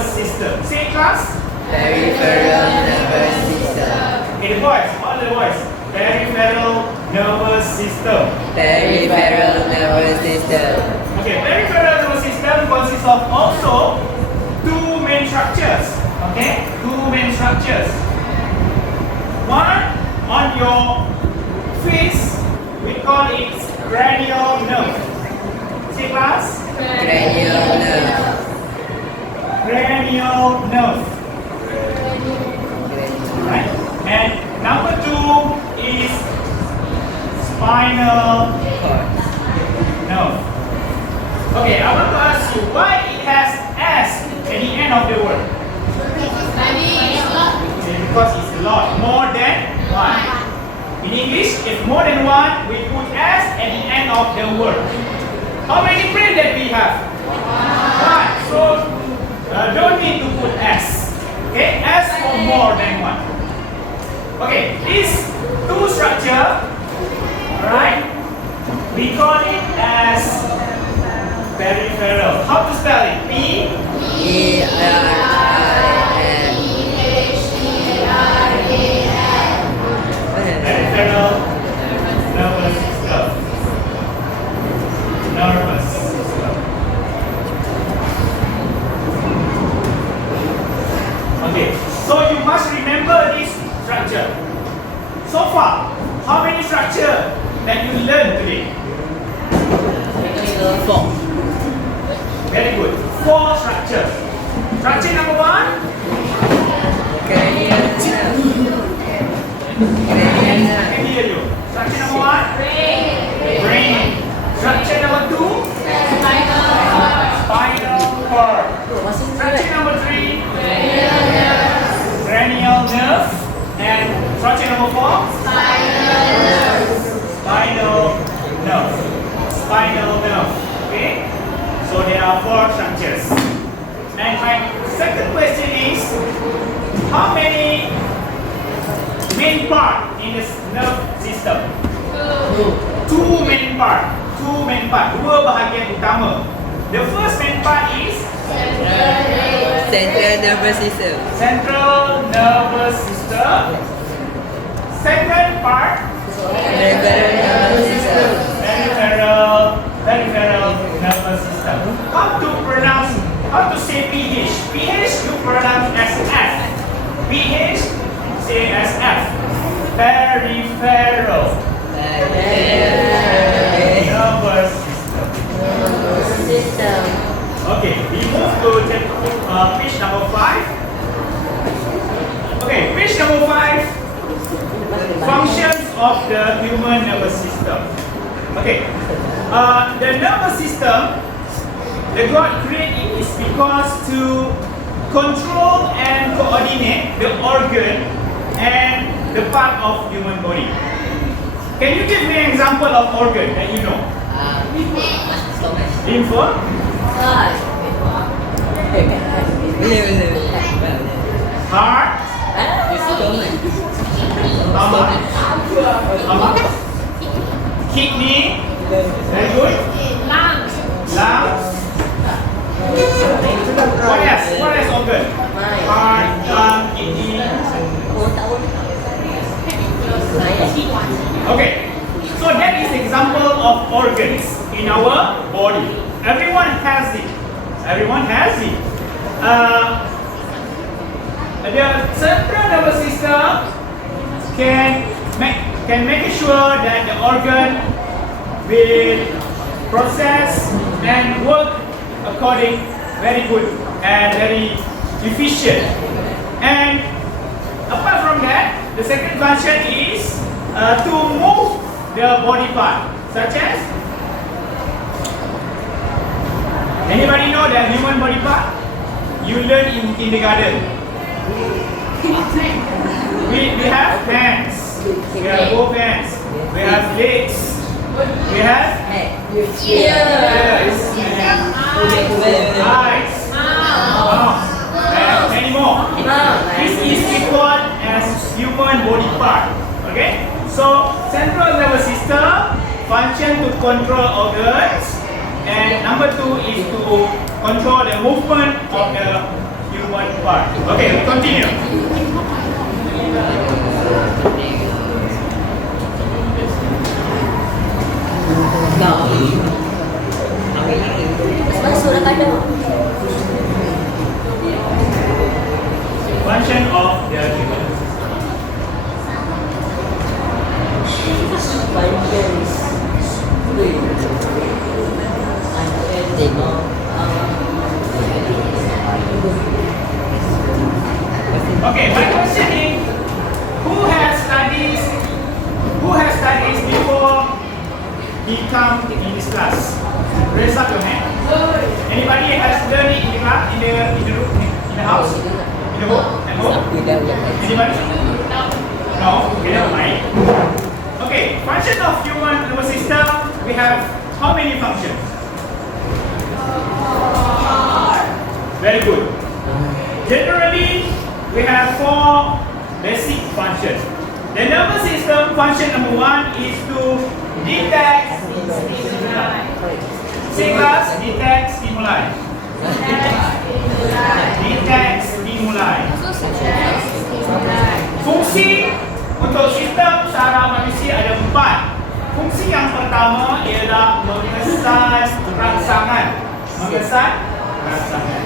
nervous system. Say class. Peripheral nervous system. Okay, the voice. All the voice. Peripheral nervous system. Peripheral nervous system. Okay, peripheral nervous system consists of also two main structures. Okay, two main structures. One on your face, we call it cranial nerve. Say class. Cranial nerve. Cranial nerve. Right? And number two is spinal nerve. Okay, I want to ask you why it has S at the end of the word. Because it's a lot, more than one. In English, if more than one, we put S at the end of the word. How many brains that we have? One. So don't need to put S. Okay, S for more than one. Okay, these two structure, alright, we call it as peripheral. How to spell it? Peripheral nervous system. Nervous system. Okay, so you must remember this structure. So far, how many structure that you learned today? 4. Very good. 4 structures. Structure number 1. Cranial nerve. Cranial I can hear you. Structure number 1. Brain. Structure number 2. Spinal cord. Structure number 3. Cranial nerve. And structure number 4. Spinal nerve. Spinal nerve. Okay. So there are 4 structures. And my second question is, how many main part in this nerve system? 2 main part. 2 main part. 2 bahagian utama. The first main part is Central nervous system. central nervous system. Second part, Peripheral nervous system. peripheral nervous system. How to pronounce? How to say PH? PH you pronounce as F. PH say as F. Peripheral nervous system. Okay, we move to page number 5. Okay, page number 5. Functions of the human nervous system. Okay, the nervous system, the God created is because to control and coordinate the organ and the part of human body. Can you give me an example of organ that you know? Info? Heart? Stomach? Kidney? Very good. Lungs? What else? What else organ? Heart, lung, kidney. Okay. So that is example of organs in our body. Everyone has it. Everyone has it. The central nervous system can make sure that the organ will process and work according very good and very efficient. And apart from that, the second function is to move the body part, such as anybody know the human body part? You learn in kindergarten. We have hands. We have both hands. We have legs. We have ears, eyes, mouth, and many more. This is equal as human body part. Okay? So central nervous system function to control organs, and number 2 is to control the movement of the human part. Okay, we continue. Function of the human. Okay, my question is, who has studies before he come in this class? Raise up your hand. Anybody has learned it in the class, in the room, in the house, in the home, at home? Anybody? No. Okay, never mind. Okay, function of human nervous system. We have how many functions? Very good. Generally, we have 4 basic functions. The nervous system function number 1 is to detect stimuli. Say class, detect stimuli. Detect stimuli. Fungsi untuk sistem saraf manusia ada 4. Fungsi yang pertama ialah mengesan rangsangan. Mengesan rangsangan.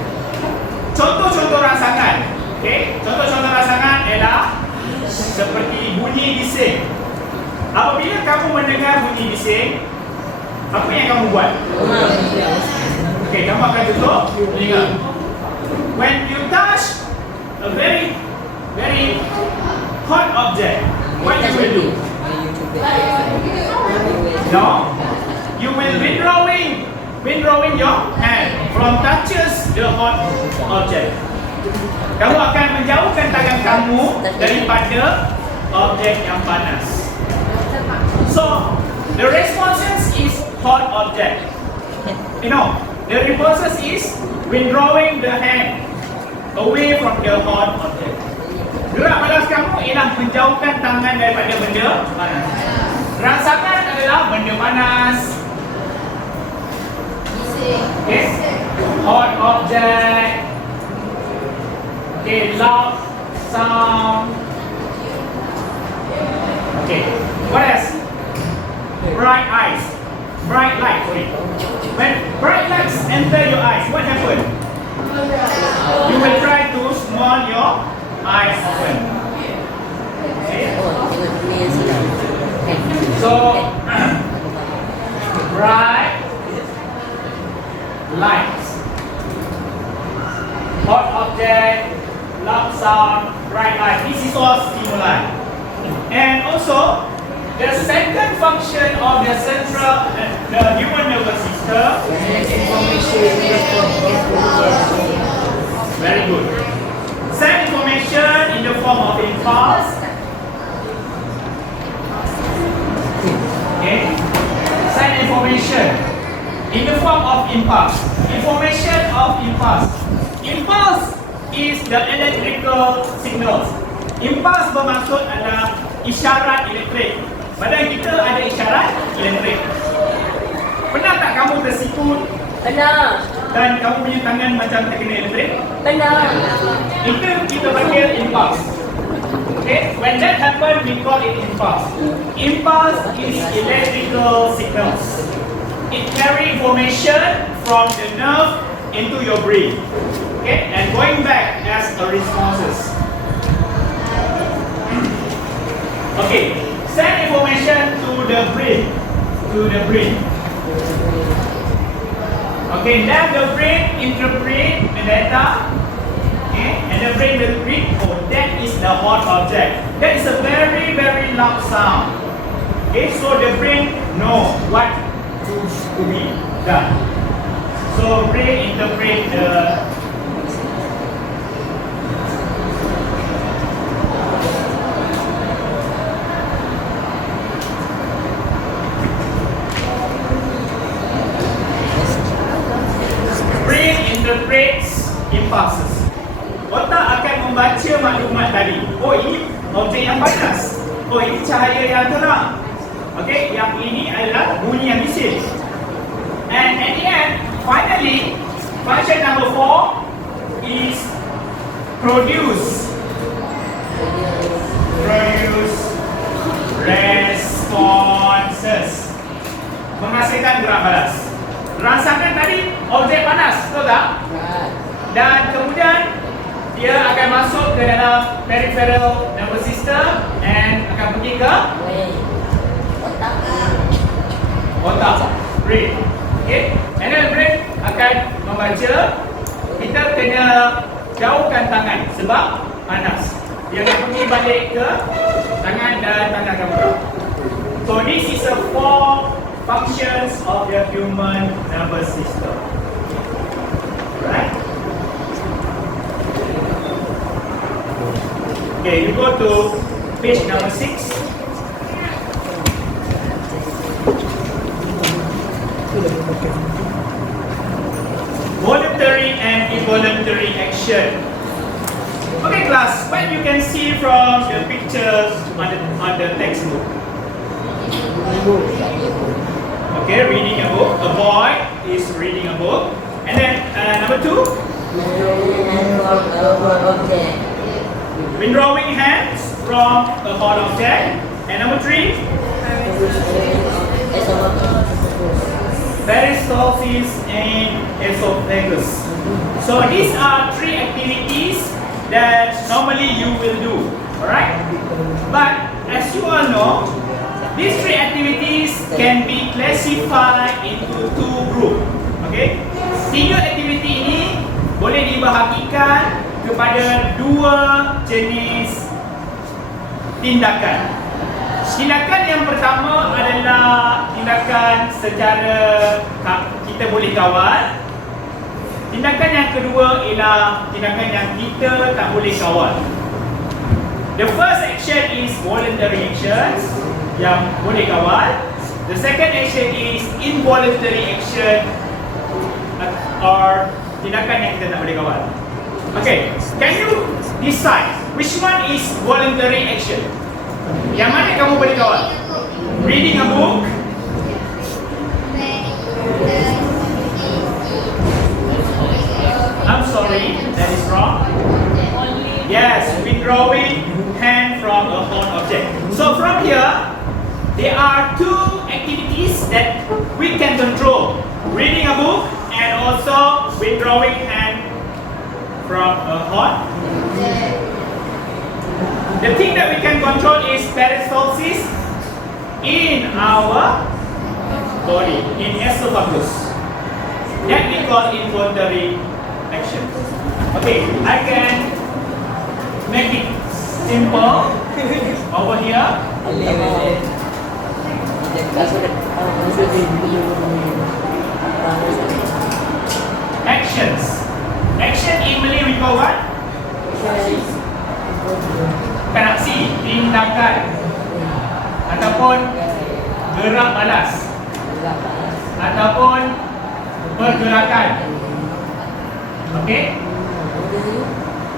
Contoh-contoh rangsangan. Okay, contoh-contoh rangsangan ialah seperti bunyi bising. Apabila kamu mendengar bunyi bising, apa yang kamu buat? Okay, kamu akan tutup telinga. When you touch a very hot object, what you will do? No, you will withdrawing your hand from touches the hot object. Kamu akan menjauhkan tangan kamu daripada objek yang panas. So, the response is hot object. You know, the response is withdrawing the hand away from the hot object. Gerak balas kamu ialah menjauhkan tangan daripada benda panas. Rangsangan adalah benda panas. Okay, hot object. Okay, loud sound. Okay, what else? Bright eyes, bright light. Sorry. When bright lights enter your eyes, what happen? You will try to small your eyes open. Okay. So, bright lights, hot object, loud sound, bright light. This is all stimuli. And also, the second function of the central, the human nervous system. Very good. Send information in the form of impulse. Okay. Send information in the form of impulse. Information of impulse. Impulse is the electrical signals. Impulse bermaksud adalah isyarat elektrik. Badan kita ada isyarat elektrik. Pernah tak kamu tersikut? Pernah. Dan kamu punya tangan macam terkena elektrik? Pernah. Itu kita panggil impulse. Okay, when that happen, we call it impulse. Impulse is electrical signals. It carry information from the nerve into your brain. Okay, and going back as a responses. Okay, send information to the brain. Okay, then the brain interpret the data. Okay, and the brain will read, oh, that is the hot object. That is a very loud sound. Okay, so the brain know what to be done. So brain interpret the interprets impulses. Otak akan membaca maklumat tadi. Oh, ini objek yang panas. Oh, ini cahaya yang terang. Okey, yang ini adalah bunyi yang bising. And at the end, finally, function number 4 is Produce responses. Menghasilkan gerak balas. Rasakan tadi objek panas, betul tak? Dan kemudian dia akan masuk ke dalam peripheral nervous system and akan pergi ke otak, brain. Okay, and then brain akan membaca. Kita kena jauhkan tangan sebab panas. Dia akan pergi balik ke tangan dan tangan akan bergerak. So this is the 4 functions of the human nervous system. Right? Okay, you go to page number 6. Voluntary and involuntary action. Okay, class, what you can see from the pictures on the textbook? Okay, reading a book. A boy is reading a book. And then number 2? Withdrawing hands from a hot object. And number 3? Peristalsis and esophagus. So these are 3 activities that normally you will do. Alright? But as you all know, these 3 activities can be classified into 2 groups. Okay? 3 aktiviti ini boleh dibahagikan kepada 2 jenis tindakan. Tindakan yang pertama adalah tindakan secara kita boleh kawal. Tindakan yang kedua ialah tindakan yang kita tak boleh kawal. The first action is voluntary actions yang boleh kawal. The second action is involuntary action or tindakan yang kita tak boleh kawal. Okay, can you decide which one is voluntary action? Yang mana kamu boleh kawal? Reading a book, I'm sorry, that is wrong. Yes, withdrawing hand from a hot object. So from here, there are 2 activities that we can control. Reading a book and also withdrawing hand from a hot object. The thing that we can control is peristalsis in our body, in esophagus. That we call involuntary action. Okay, I can make it simple over here. Actions. Action in Malay we call what? Bukan aksi, tindakan ataupun gerak balas ataupun pergerakan. Okay?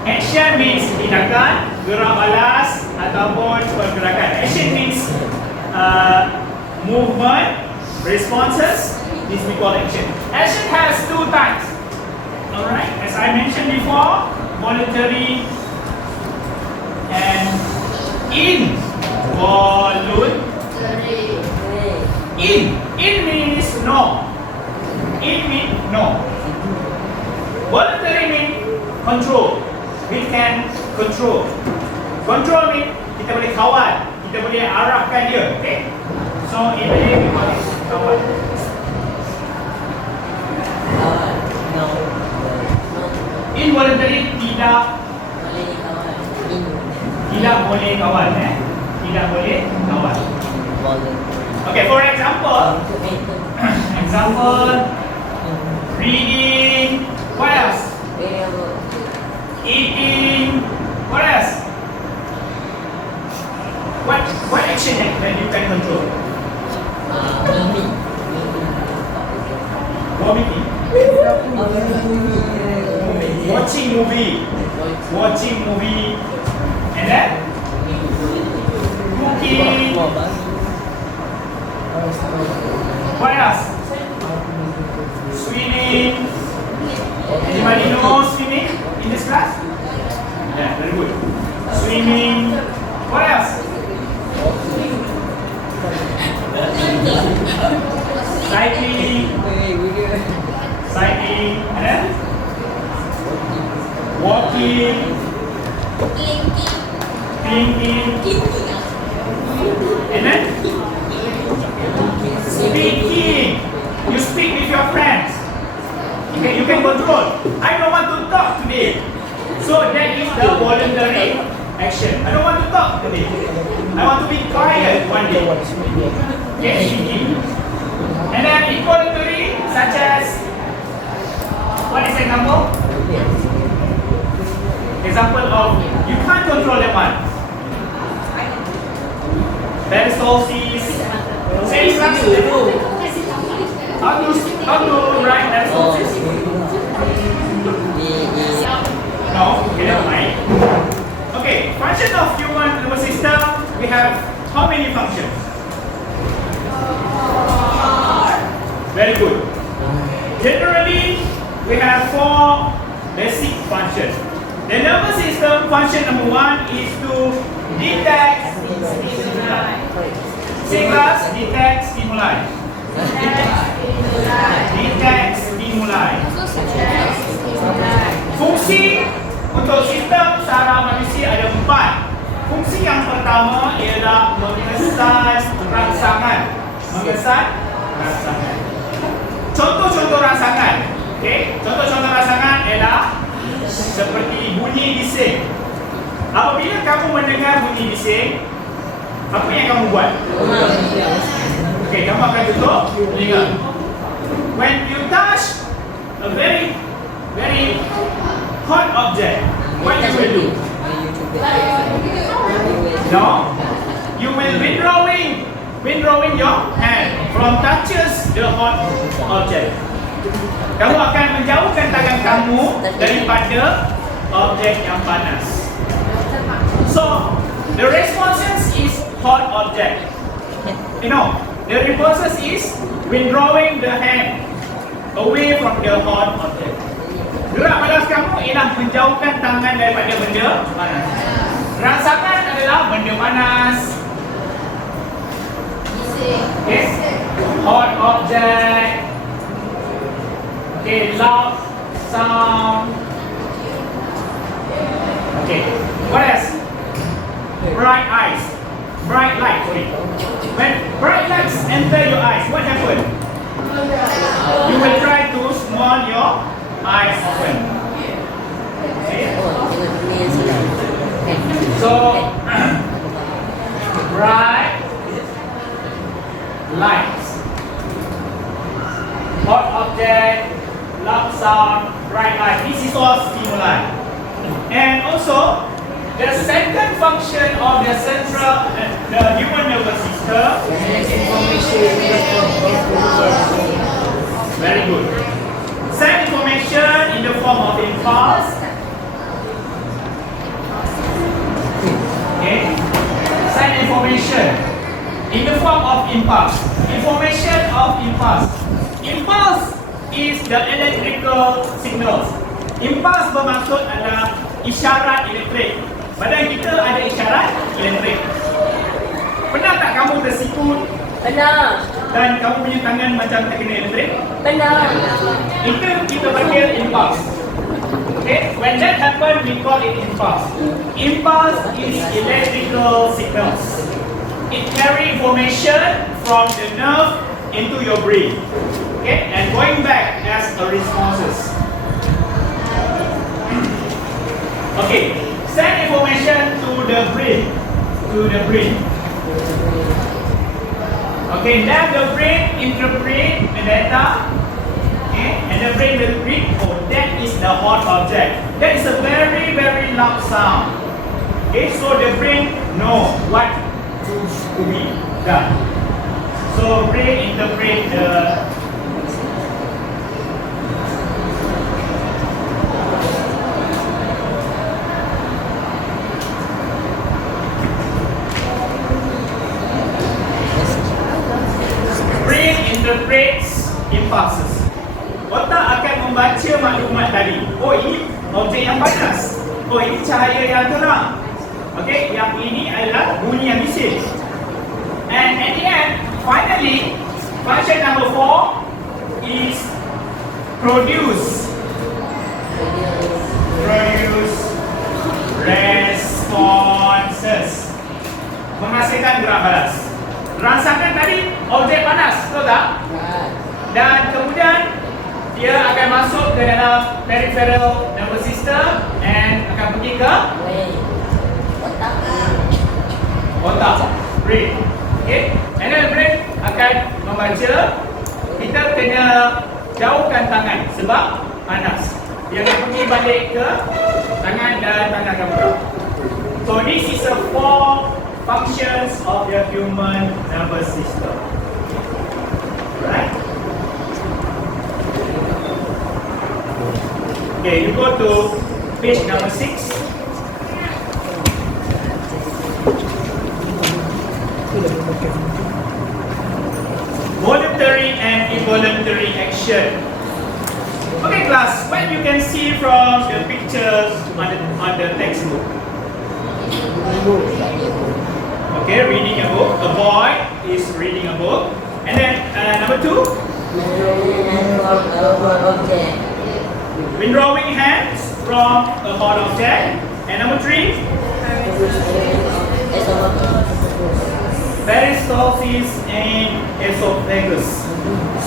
Action means tindakan, gerak balas ataupun pergerakan. Action means movement, responses. This we call action. Action has 2 types. Alright, as I mentioned before, voluntary and involuntary. In means no. In means no. Voluntary means control. We can control. Control means kita boleh kawal, kita boleh arahkan dia. Okay? So in Malay we call it kawal. Involuntary tidak boleh kawal, tidak boleh kawal. Okay, for example, reading, what else? Eating, what else? What action that you can control? Vomiting. Watching movie, and then cooking. What else? Swimming. Anybody know swimming in this class? walking, thinking, and then speaking. You speak with your friends. Okay, you can control. I don't want to talk today. So that is the voluntary action. I don't want to talk today. I want to be quiet one day. Okay, speaking. And then involuntary, such as, what is example? Example of, you can't control that one. Pencil, say instructions. How to write pencil? No, okay, never mind. Okay, function of human nervous system, we have how many functions? Very good. Generally, we have 4 basic functions. The nervous system function number 1 is to detect stimuli. Say class, detect stimuli. Detect stimuli. Fungsi untuk sistem saraf manusia ada 4. Fungsi yang pertama ialah mengesan rangsangan. Mengesan rangsangan. Contoh-contoh rangsangan. Okey, contoh-contoh rangsangan ialah seperti bunyi bising. Apabila kamu mendengar bunyi bising, apa yang kamu buat? Okey, kamu akan tutup telinga. When you touch a very hot object, what you will do? No, you will withdrawing your hand from touches the hot object. Kamu akan menjauhkan tangan kamu daripada objek yang panas. So, the responses is hot object. You know, the responses is withdrawing the hand away from the hot object. Gerak panas kamu ialah menjauhkan tangan daripada benda panas. Rangsangan adalah benda panas. Okay. Hot object. Okay, loud sound. Okay, what else? Bright eyes. Bright light, sorry. When bright lights enter your eyes, what happens? You will try to small your eyes open. Okay. So, bright lights, hot object, loud sound, bright light. This is all stimuli. And also, the second function of the central, the human nervous system. Very good. Send information in the form of impulse. Okay. Send information in the form of impulse. Information of impulse. Impulse is the electrical signals. Impulse bermaksud adalah isyarat elektrik. Badan kita ada isyarat elektrik. Pernah tak kamu tersikut? Pernah. Dan kamu punya tangan macam terkena elektrik? Pernah. Itu kita panggil impulse. Okay, when that happen, we call it impulse. Impulse is electrical signals. It carry information from the nerve into your brain. Okay, and going back as a responses. Okay, send information to the brain. Okay, then the brain interpret the data. Okay, and the brain will read, oh, that is the hot object. That is a very loud sound. Okay, so the brain know what to be done. So brain interpret the interprets impulses. Otak akan membaca maklumat tadi. Oh, ini objek yang panas. Oh, ini cahaya yang terang. Okey, yang ini adalah bunyi yang bising. And at the end, finally, function number 4 is produce gerak balas. Rangsangan tadi objek panas, betul tak? Dan kemudian dia akan masuk ke dalam peripheral nervous system and akan pergi ke otak, brain. Okay, and then brain akan membaca. Kita kena jauhkan tangan sebab panas. Dia akan pergi balik ke tangan dan tangan akan bergerak. So this is the 4 functions of your human nervous system. Alright. Okay, you go to page number 6. Voluntary and involuntary action. Okay class, what you can see from the pictures on the textbook? Okay, reading a book. A boy is reading a book. And then number 2? Withdrawing hands from a hard object. And number 3? Peristalsis and esophagus.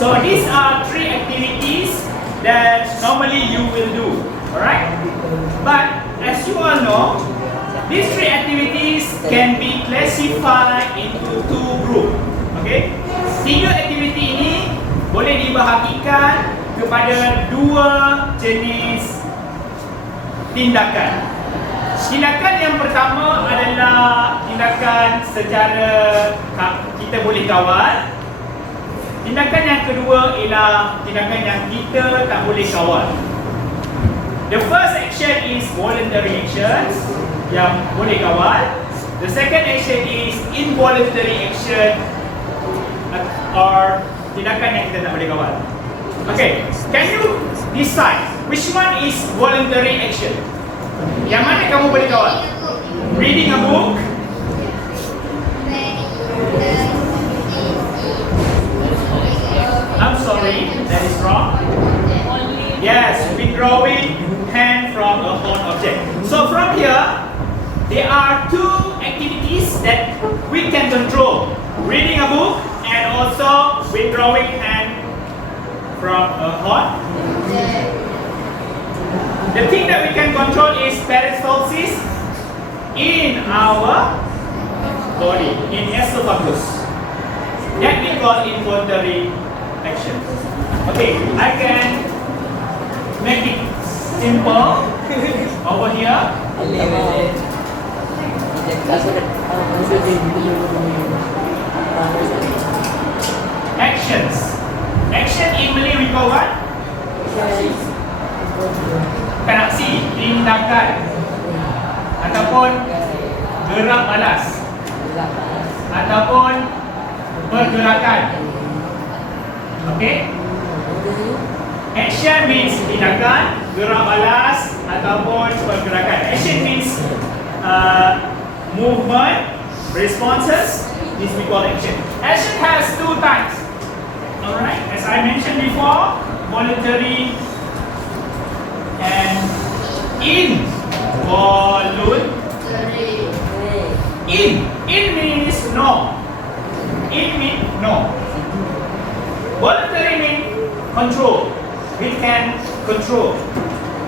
So these are 3 activities that normally you will do. Alright? But as you all know, these 3 activities can be classified into 2 groups. Okay? 3 aktiviti ini boleh dibahagikan kepada 2 jenis tindakan. Tindakan yang pertama adalah tindakan secara kita boleh kawal. Tindakan yang kedua ialah tindakan yang kita tak boleh kawal. The first action is voluntary actions yang boleh kawal. The second action is involuntary action or tindakan yang kita tak boleh kawal. Okay, can you decide which one is voluntary action? Yang mana kamu boleh kawal? Reading a book, I'm sorry, that is wrong. Yes, withdrawing hand from a hard object. So from here, there are 2 activities that we can control. Reading a book and also withdrawing hand from a hard object. The thing that we can control is peristalsis in our body, in esophagus. That we call involuntary action. Okay, I can make it simple over here. Actions. Action in Malay we call what? Aksi, tindakan ataupun gerak balas ataupun pergerakan. Okay? Action means tindakan, gerak balas ataupun pergerakan. Action means movement, responses. This we call action. Action has 2 types. Alright, as I mentioned before, voluntary and involuntary. In means no. In means no. Voluntary means control. We can control.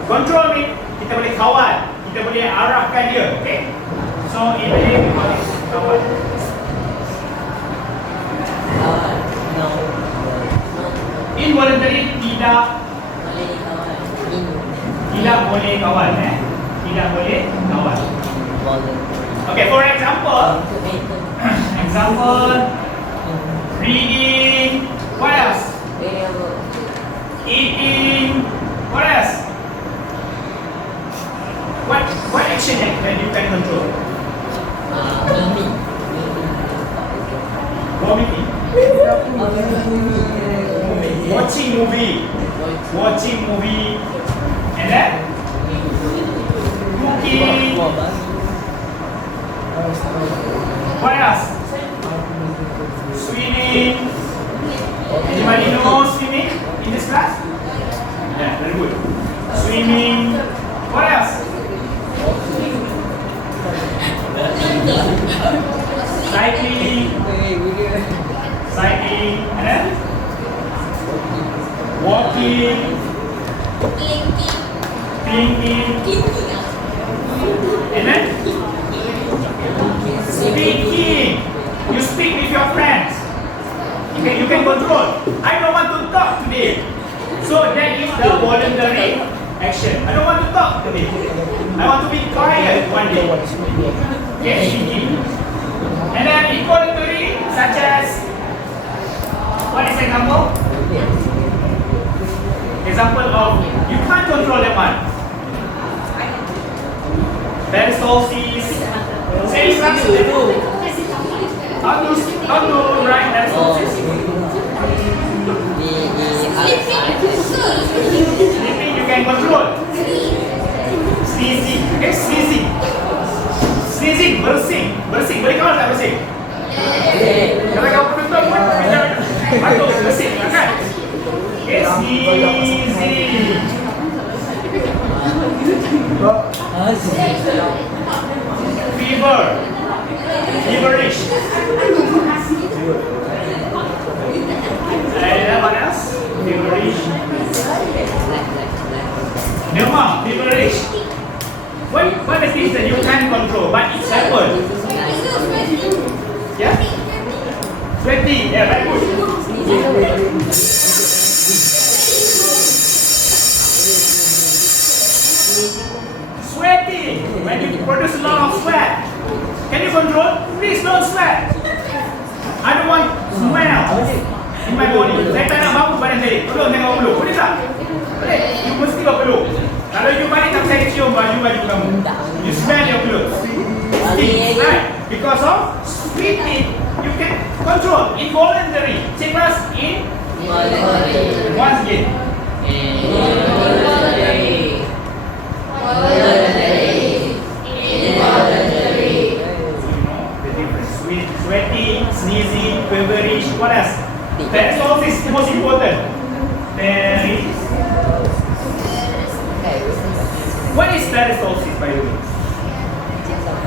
Control means kita boleh kawal, kita boleh arahkan dia. Okay? So in Malay we call it kawal. Involuntary tidak boleh kawal, tidak boleh kawal. Okay, for example, reading, what else? Eating, what else? What action that you can control? Vomiting. Watching movie, and then cooking. What else? Swimming. Anybody know swimming in this class? Yeah, very good. Swimming. What else? Cycling. And then speaking. You speak with your friends. You can control. I don't want to talk today. So that is the voluntary action. I don't want to talk today. I want to be quiet one day. Okay, speaking. And then involuntary, such as, what is example? Example of, you can't control that one. Peristalsis. Say something. How to write peristalsis? Sleeping you can control. Sneezing, okay, sneezing. Sneezing, bersing. Boleh kawal tak bersing? Kalau kau penutup pun, batuk, bersing kan? Okay, sneezing. Fever. Feverish. What else? Feverish. Demam, feverish. What are things that you can't control, but it's happened? Yeah? Sweaty, yeah, very good. Sweaty, when you produce a lot of sweat. Can you control? Please don't sweat. I don't want smell in my body. Saya tak nak bau badan saya. Tolong tengok peluk. Boleh tak? Boleh. You mesti berpeluk. Kalau you balik tak saya cium baju kamu. You smell your clothes. Stink, right? Because of sweating, you can control. Involuntary. Say class in. Once again. Involuntary. Sweating, sneezing, feverish, what else? Peristalsis is the most important. What is peristalsis, by the way?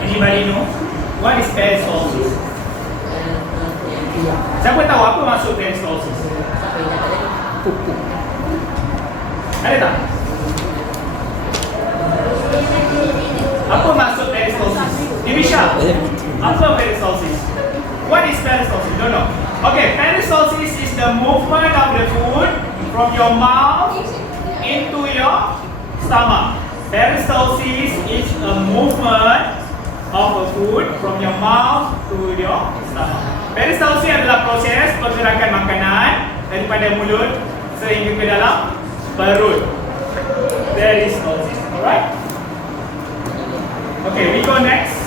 Anybody know? What is peristalsis? Siapa tahu apa maksud peristalsis? Ada tak? Apa maksud peristalsis? Divisha, apa peristalsis? What is peristalsis? Don't know. Okay, peristalsis is the movement of the food from your mouth into your stomach. Peristalsis is a movement of a food from your mouth to your stomach. Peristalsis adalah proses pergerakan makanan daripada mulut sehingga ke dalam perut. Peristalsis. Alright? Okay, we go next.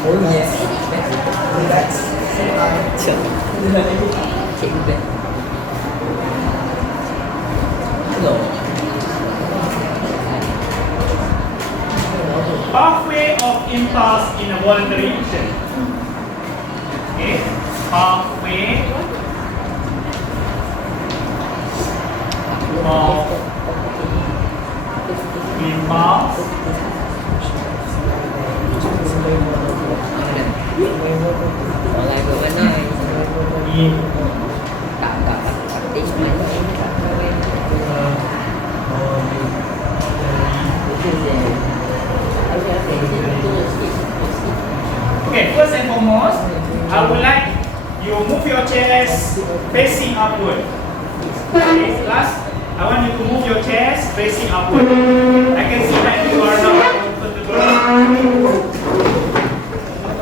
Oh yes. Cikgu. Hello. Pathway of impulse in a voluntary action. Okay, pathway of impulse Online bermana? in Tak aktif Okay, first and foremost, I would like you move your chest facing upward. Okay, class, I want you to move your chest facing upward. I can see that you are now comfortable.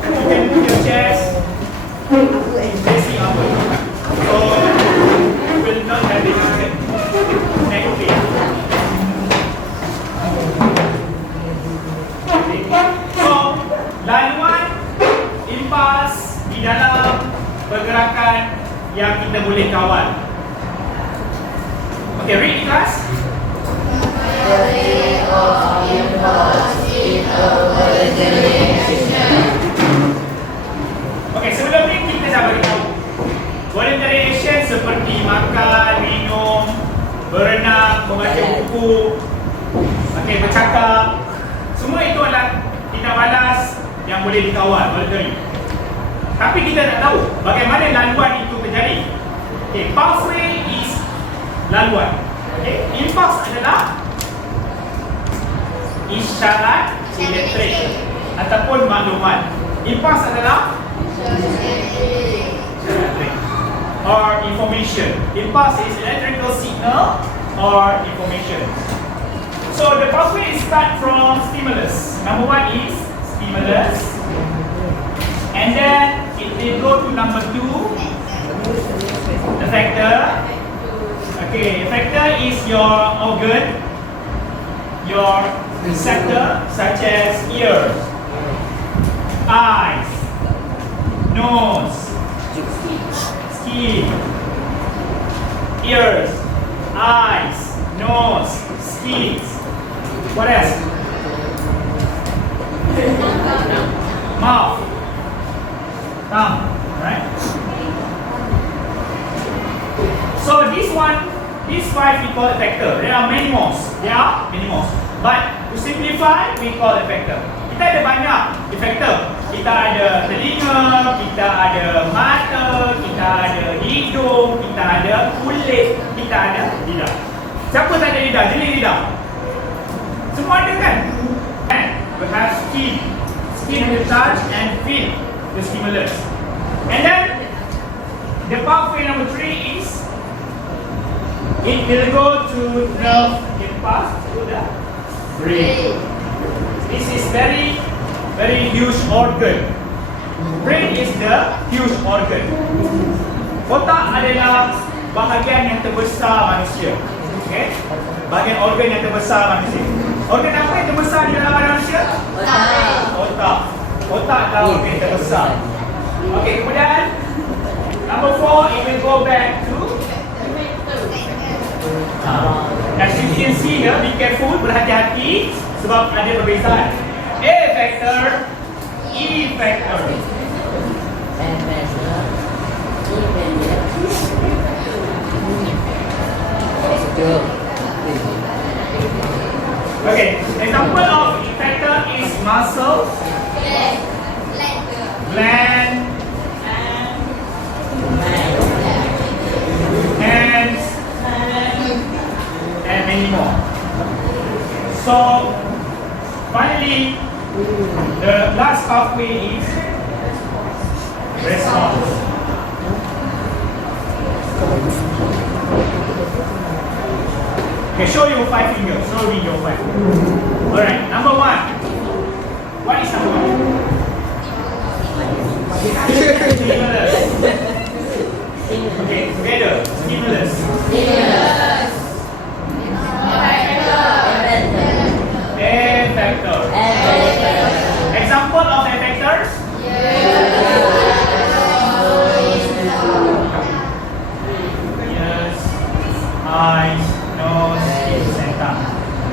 You can move your chest facing upward. So you will not have this neck pain. Okay. So, laluan impas di dalam pergerakan yang kita boleh kawal. Okay, read class. Okay, sebelum ni kita dah beritahu voluntary action seperti makan, minum, berenang, membaca buku, okay, bercakap. Semua itu adalah tindak balas yang yang boleh dikawal, voluntary. Tapi kita tak tahu bagaimana laluan itu terjadi. Okay, pathway is laluan. Okay, impulse adalah isyarat elektrik ataupun maklumat. Impulse adalah electric or information. Impulse is electrical signal or information. So the pathway start from stimulus. Number one is stimulus, and then it will go to number two, effector. Okay, effector is your organ, your receptor, such as ears, eyes, nose, skin, ears, eyes, nose, skin. What else? Mouth, tongue, right? So this one, these five we call effector. There are many more. But to simplify, we call effector. Kita ada banyak effector. Kita ada telinga, kita ada mata, kita ada hidung, kita ada kulit, kita ada lidah. Siapa tak ada lidah? Jeli lidah. Semua ada kan? And we have skin. Skin will touch and feel the stimulus. And then the pathway number 3 is it will go to nerve, it pass to the brain. This is very huge organ. Brain is the huge organ. Otak adalah bahagian yang terbesar manusia. Okay? Bahagian organ yang terbesar manusia. Organ apa yang terbesar di dalam badan manusia? Otak. Otak adalah organ yang terbesar. Okay, kemudian number 4, it will go back to as you can see here, be careful, berhati-hati sebab ada perbezaan. A factor, E factor. Okay, example of E factor is muscle, gland, hands, and many more. So finally, the last pathway is response. Okay, show your 5 fingers. Show me your 5 fingers. Alright, number 1. What is number 1? Stimulus. Okay, together. Stimulus. Effector. Example of effectors? Ears, eyes, nose, and tongue.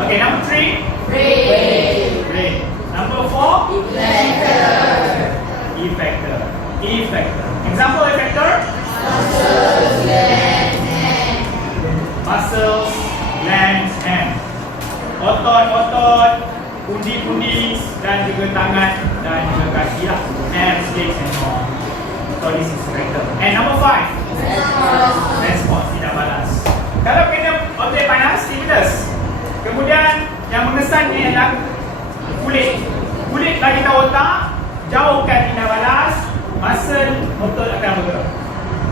Okay, number 3? Brain. Number 4? Effector. Example effector? Muscles, glands, hands. Otot, pundi-pundi, dan juga tangan dan juga kaki lah. Hands, legs and more. So this is effector. And number 5? Response, tidak balas. Kalau kena objek panas, stimulus. Kemudian yang mengesannya ialah kulit. Kulit bagi tahu otak, jauhkan tidak balas, muscle, otot akan bergerak.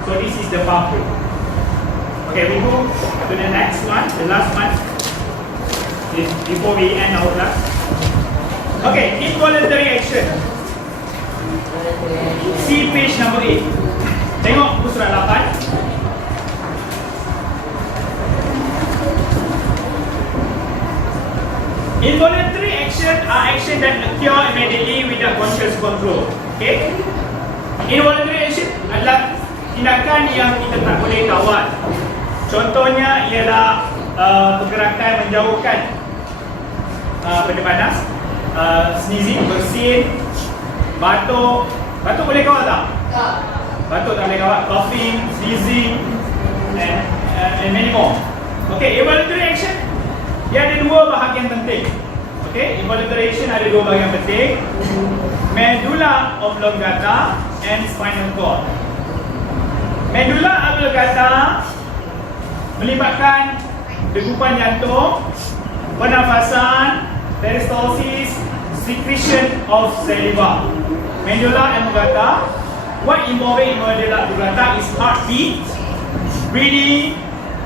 So this is the pathway. Okay, we go to the next one, the last one. Before we end our class. Okay, involuntary action. See page number 8. Tengok buku surat 8. Involuntary action are action that occur immediately without conscious control. Okay? Involuntary action adalah tindakan yang kita tak boleh kawal. Contohnya ialah pergerakan menjauhkan benda panas, sneezing, bersin, batuk. Batuk boleh kawal tak? Batuk tak boleh kawal. Coughing, sneezing, and many more. Okay, involuntary action dia ada dua bahagian penting. Okay, involuntary action ada dua bahagian penting. medulla oblongata, and spinal cord. Medulla oblongata melibatkan degupan jantung, pernafasan, peristalsis, secretion of saliva. Medulla oblongata, what involving medulla oblongata is heartbeat, breathing,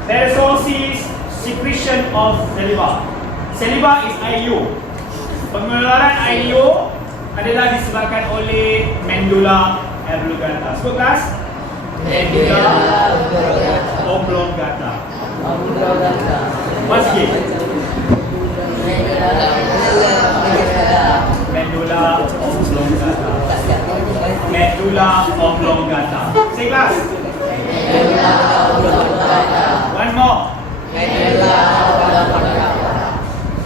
peristalsis, secretion of saliva. Saliva is IU. Pengeluaran IU adalah disebabkan oleh medulla oblongata. Sebut kelas. Medulla oblongata. Once again. Medulla oblongata. Medulla oblongata. Say kelas. One more.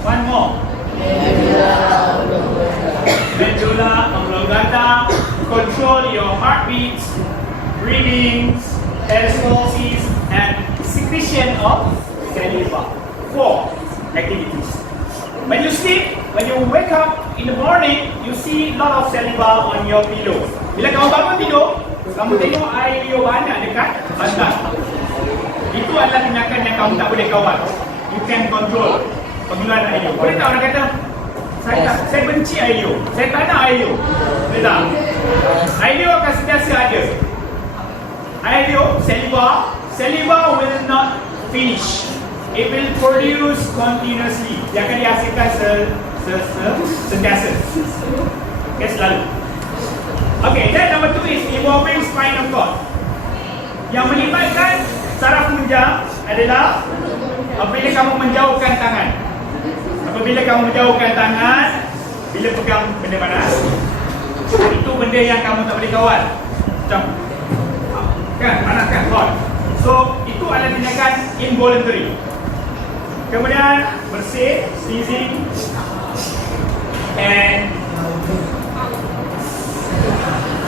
One more. Medulla oblongata control your heartbeats, breathings, peristalsis, and secretion of saliva. 4 activities. When you sleep, when you wake up in the morning, you see a lot of saliva on your pillow. Bila kamu bangun tidur, kamu tengok air liur banyak dekat bantal. Itu adalah tindakan yang kamu tak boleh kawal. You can control pengeluaran air liur. Boleh tak orang kata, saya benci air liur, saya tak nak air liur. Boleh tak? Air liur akan sentiasa ada. Air liur, saliva will not finish. It will produce continuously. Dia akan dihasilkan sentiasa. Okay, selalu. Okay, then number 2 is involving spinal cord. Yang melibatkan saraf punjang adalah apabila kamu menjauhkan tangan. Apabila kamu menjauhkan tangan, bila pegang benda panas, itu benda yang kamu tak boleh kawal. Macam kan, panas kan, hot. So, itu adalah tindakan involuntary. Kemudian bersih, sneezing, and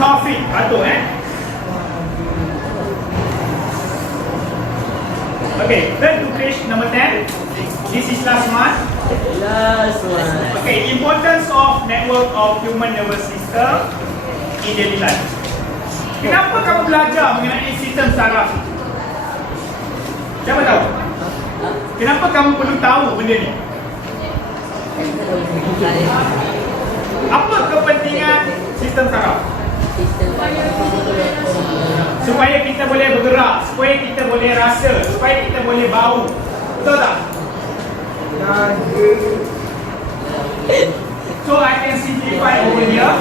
coughing, batuk Okay, turn to page number 10. This is last one. Okay, importance of network of human nervous system in daily life. Kenapa kamu belajar mengenai sistem saraf? Siapa tahu? Kenapa kamu perlu tahu benda ni? Apa kepentingan sistem saraf? Supaya kita boleh bergerak, supaya kita boleh rasa, supaya kita boleh bau. Betul tak? So I can simplify over here.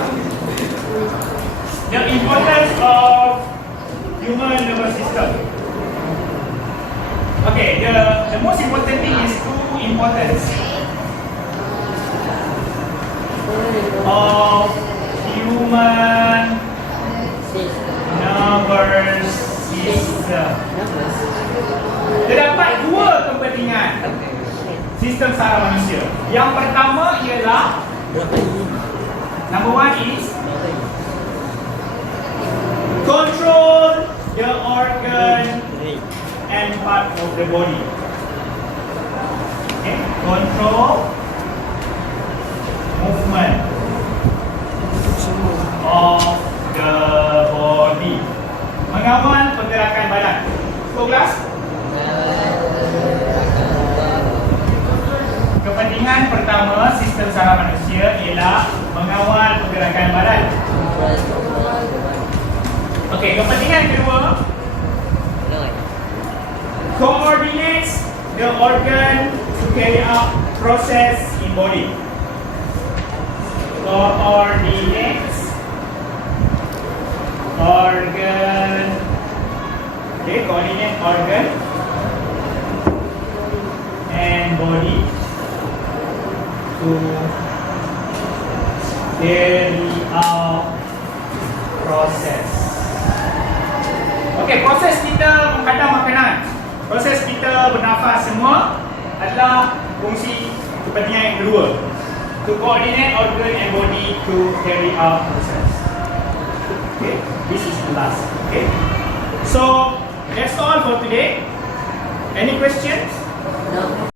The importance of human nervous system. Okay, the most important thing is 2 importance of human nervous system. Terdapat 2 kepentingan sistem saraf manusia. Yang pertama ialah number 1 is control the organ and part of the body. Okay, control movement of the body. Mengawal pergerakan badan. Kelas? Kepentingan pertama sistem saraf manusia ialah mengawal pergerakan badan. Okey, kepentingan kedua, coordinates the organ to carry out process in body. Coordinates organ. Okay, coordinate organ and body to carry out process. Okay, proses kita menghadam makanan, proses kita bernafas, semua adalah fungsi kepentingan yang kedua. To coordinate organ and body to carry out process. Okay, this is the last. Okay, so that's all for today. Any questions? No.